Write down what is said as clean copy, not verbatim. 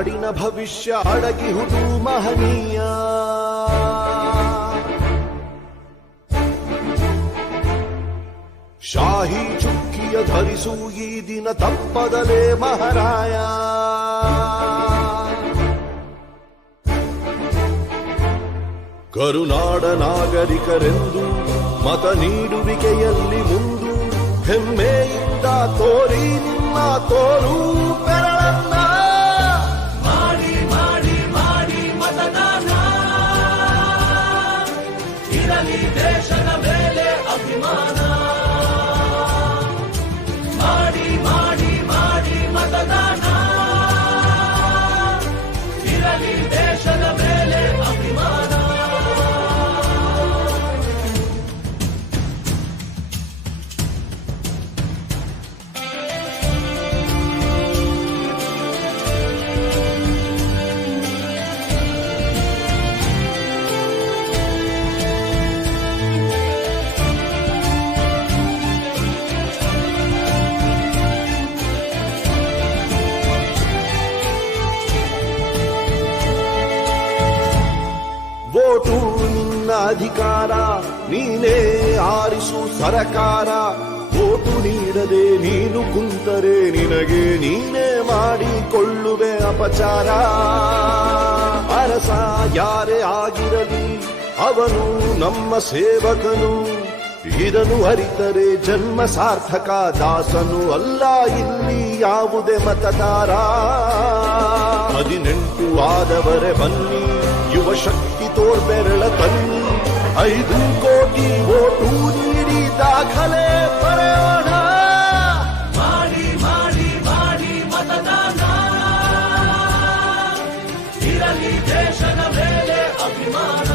ನಾಡಿನ ಭವಿಷ್ಯ ಅಡಗಿಹುದು ಮಹನೀಯ. ಶಾಹಿ ಚುಕ್ಕಿಯ ಧರಿಸು ಈ ದಿನ ತಪ್ಪದಲೇ ಮಹಾರಾಯ. ಕರುನಾಡ ನಾಗರಿಕರೆಂದು ಮತ ನೀಡುವಿಕೆಯಲ್ಲಿ ಮುಂದು ಹೆಮ್ಮೆಯಿಂದ ತೋರಿ ನಿಮ್ಮ ತೋರು ಬೆರಳನ್ನ. ಮಾಡಿ ಮಾಡಿ ಮಾಡಿ ಮತದಾನ, ಇರಲಿ ದೇಶದ ಮೇಲೆ ಅಭಿಮಾನ. ಮಾಡಿ ಮಾಡಿ ಮಾಡಿ ಮತದಾನ, ಇರಲಿ ದೇಶದ ಮೇಲೆ ಅಭಿಮಾನ. ವೋಟು ನಿನ್ನ ಅಧಿಕಾರ, ನೀನೇ ಆರಿಸು ಸರಕಾರ. ವೋಟು ನೀಡದೆ ನೀನು ಕುಂತರೆ ನಿನಗೆ ನೀನೇ ಮಾಡಿಕೊಳ್ಳುವೆ ಅಪಚಾರ. ಅರಸ ಯಾರೇ ಆಗಿರಲಿ ಅವನು ನಮ್ಮ ಸೇವಕನು, ಇದನ್ನು ಅರಿತರೆ ಜನ್ಮ ಸಾರ್ಥಕ. ದಾಸನು ಅಲ್ಲ ಇಲ್ಲಿ ಯಾವುದೇ ಮತದಾರ. 18 ಆದವರೇ ಬನ್ನಿ, ಯುವ ಶಕ್ತಿ ತೋರ್ಬೆರಳ ತನ್ನಿ. 5 ಕೋಟಿ ವೋಟು ನೀಡಿ ದಾಖಲೆ ಬರೆಯೋಣ. ಮಾಡಿ ಮಾಡಿ ಮಾಡಿ ಮತದಾನ, ಇರಲಿ ದೇಶದ ಮೇಲೆ ಅಭಿಮಾನ.